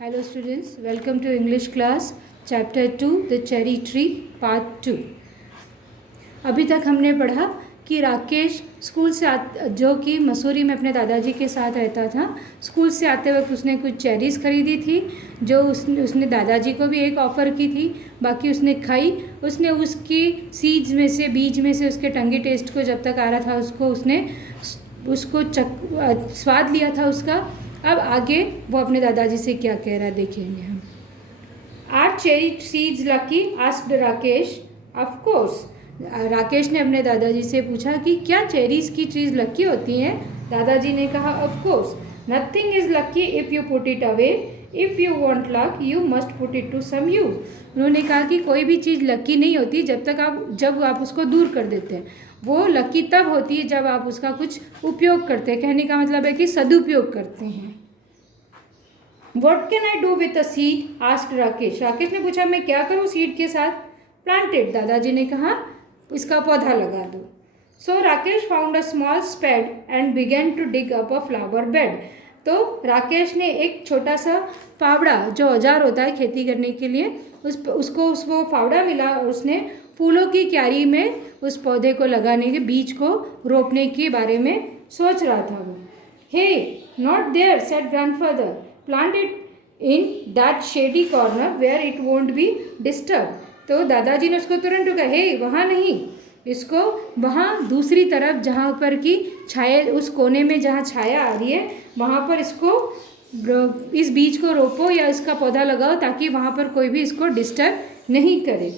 Hello students, welcome to English class chapter 2 The Cherry Tree part 2। अभी तक हमने पढ़ा कि राकेश स्कूल से जो कि मसूरी में अपने दादाजी के साथ रहता था, स्कूल से आते वक्त उसने कुछ चेरीज़ खरीदी थी जो उसने दादाजी को भी एक ऑफ़र की थी, बाकी उसने खाई। उसने उसकी सीड्स में से, बीज में से उसके टंगी टेस्ट को जब तक आ रहा था उसको स्वाद लिया था उसका। अब आगे वो अपने दादाजी से क्या कह रहा है देखेंगे हम। Are cherry seeds lucky? Asked Rakesh. Of course. Rakesh ने अपने दादाजी से पूछा कि क्या चेरीज़ की ट्रीज लकी होती हैं? दादाजी ने कहा of course. Nothing is lucky if you put it away, if you want luck you must put it to some use. उन्होंने कहा कि कोई भी चीज़ लकी नहीं होती जब आप उसको दूर कर देते हैं। वो लकी तब होती है जब आप उसका कुछ उपयोग करते हैं। कहने का मतलब है कि सदुपयोग करते हैं। What can I do with a seed? asked Rakesh. Rakesh ने पूछा मैं क्या करूँ सीड के साथ? Planted, दादाजी ने कहा इसका पौधा लगा दो। So Rakesh found a small spade and began to dig up a flower bed। तो राकेश ने एक छोटा सा फावड़ा, जो औजार होता है खेती करने के लिए, उसको फावड़ा मिला और उसने फूलों की क्यारी में उस पौधे को लगाने के, बीज को रोपने के बारे में सोच रहा था वो। Hey, not there, said grandfather. Plant it in that shady corner where it won't be disturbed। तो दादाजी ने उसको तुरंत रोका, हे वहाँ नहीं, इसको वहाँ दूसरी तरफ जहाँ पर कि छाया, उस कोने में जहाँ छाया आ रही है वहाँ पर इस बीज को रोपो या इसका पौधा लगाओ ताकि वहाँ पर कोई भी इसको डिस्टर्ब नहीं करे।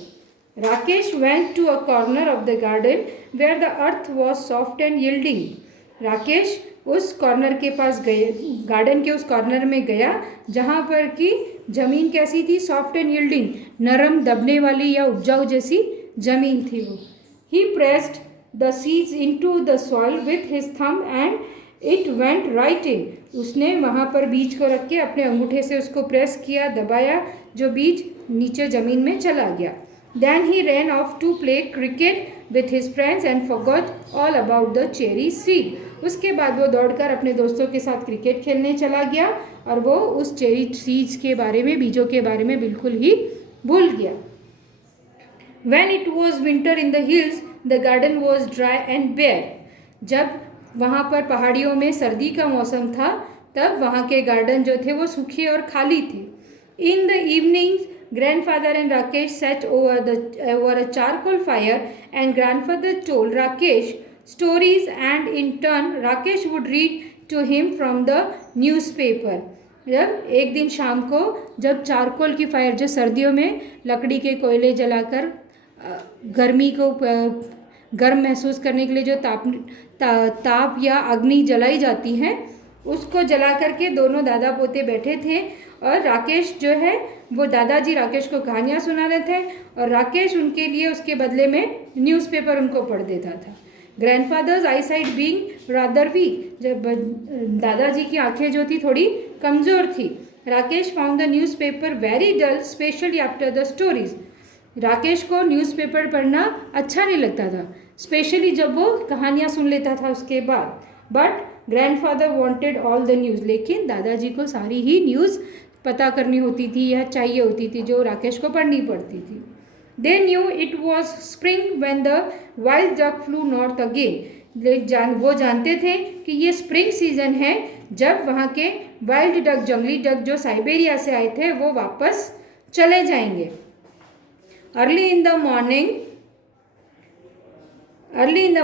Rakesh went to a corner of the garden where the earth was soft and yielding. Rakesh उस कॉर्नर के पास गए, गार्डन के उस कॉर्नर में गया जहाँ पर कि ज़मीन कैसी थी? सॉफ्ट एंड यील्डिंग, नरम, दबने वाली या उपजाऊ जैसी ज़मीन थी वो। He pressed the seeds into the soil with his thumb and it went right in. उसने वहाँ पर बीज को रख के अपने अंगूठे से उसको प्रेस किया, दबाया, जो बीज नीचे ज़मीन में चला गया। Then he ran off to play cricket with his friends and forgot all about the cherry seed। उसके बाद वो दौड़कर अपने दोस्तों के साथ क्रिकेट खेलने चला गया और वो उस चेरी सीड्स के बारे में, बीजों के बारे में बिल्कुल ही भूल गया। When it was winter in the hills, the garden was dry and bare। जब वहाँ पर पहाड़ियों में सर्दी का मौसम था तब वहाँ के गार्डन जो थे वो सूखे और खाली थे। In the evenings, grandfather and Rakesh sat over a charcoal fire and grandfather told Rakesh stories and in turn Rakesh would read to him from the newspaper। जब एक दिन शाम को, जब चारकोल की फायर, जो सर्दियों में लकड़ी के कोयले जलाकर गर्मी को गर्म महसूस करने के लिए जो ताप या अग्नि जलाई जाती है, उसको जला करके दोनों दादा पोते बैठे थे और राकेश जो है वो, दादाजी राकेश को कहानियाँ सुना रहे थे और राकेश उनके लिए उसके बदले में न्यूज़पेपर उनको पढ़ देता था। Grandfather's eyesight being rather weak, जब दादाजी की आंखें जो थी थोड़ी कमज़ोर थी। Rakesh found the newspaper very dull especially after the stories. Rakesh को न्यूज़पेपर पढ़ना अच्छा नहीं लगता था, स्पेशली जब वो कहानियाँ सुन लेता था उसके बाद। But grandfather wanted all the news, लेकिन दादाजी को सारी ही न्यूज़ पता करनी होती थी या चाहिए होती थी जो राकेश को पढ़नी पड़ती थी। They knew it was spring when the wild duck flu north again. वो जानते थे कि ये स्प्रिंग सीजन है जब वहाँ के वाइल्ड डक, जंगली डक जो साइबेरिया से आए थे, वो वापस चले जाएंगे। Early in the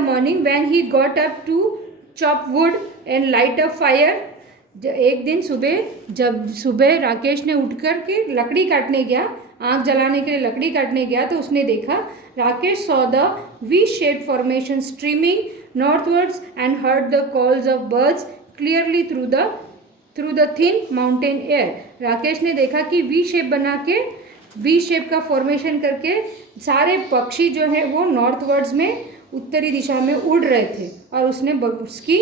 morning when he got up to chop wood and light a fire. एक दिन जब सुबह राकेश ने उठ कर के लकड़ी काटने गया, आग जलाने के लिए लकड़ी काटने गया, तो उसने देखा, Rakesh saw the V shape formation streaming northwards and heard the calls of birds clearly through the thin mountain air. Rakesh ने देखा कि वी शेप का फॉर्मेशन करके सारे पक्षी जो है वो नॉर्थवर्ड्स में, उत्तरी दिशा में उड़ रहे थे और उसने उसकी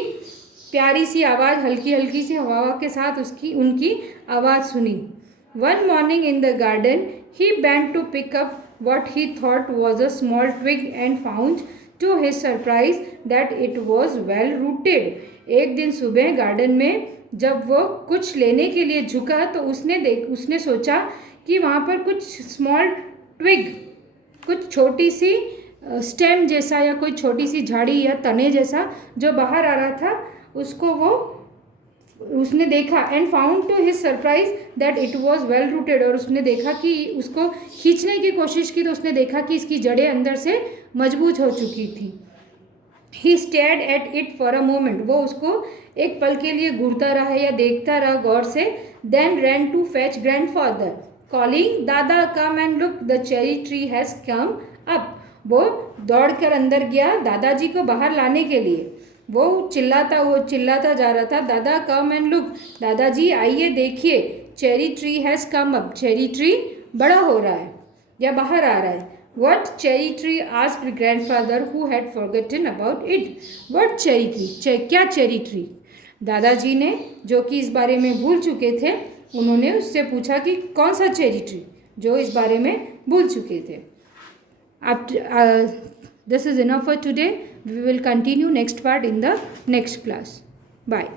प्यारी सी आवाज़, हल्की हल्की सी हवा के साथ उनकी आवाज़ सुनी। One morning in the garden he bent to pick up what he thought was a small twig and found to his surprise that it was well rooted. एक दिन सुबह गार्डन में जब वो कुछ लेने के लिए झुका तो उसने सोचा कि वहाँ पर कुछ स्मॉल ट्विग, कुछ छोटी सी स्टेम जैसा या कोई छोटी सी झाड़ी या तने जैसा जो बाहर आ रहा था, उसको उसने देखा। And found to his surprise that it was well rooted. और उसने देखा कि उसको खींचने की कोशिश की तो उसने देखा कि इसकी जड़ें अंदर से मजबूत हो चुकी थी। He stared at it for a moment. वो उसको एक पल के लिए घूरता रहा या देखता रहा गौर से। Then ran to fetch grandfather calling dada come and look the cherry tree has come up. वो दौड़कर अंदर गया दादाजी को बाहर लाने के लिए। वो चिल्लाता जा रहा था, दादा कम एंड लुक, दादाजी आइए देखिए, cherry tree has come up, cherry tree बड़ा हो रहा है या बाहर आ रहा है। What cherry tree? asked grandfather who had forgotten about it. What cherry tree? क्या चेरी ट्री? दादाजी ने, जो कि इस बारे में भूल चुके थे, उन्होंने उससे पूछा कि कौन सा चेरी ट्री, जो इस बारे में भूल चुके थे। This is enough for today. We will continue next part in the next class. Bye.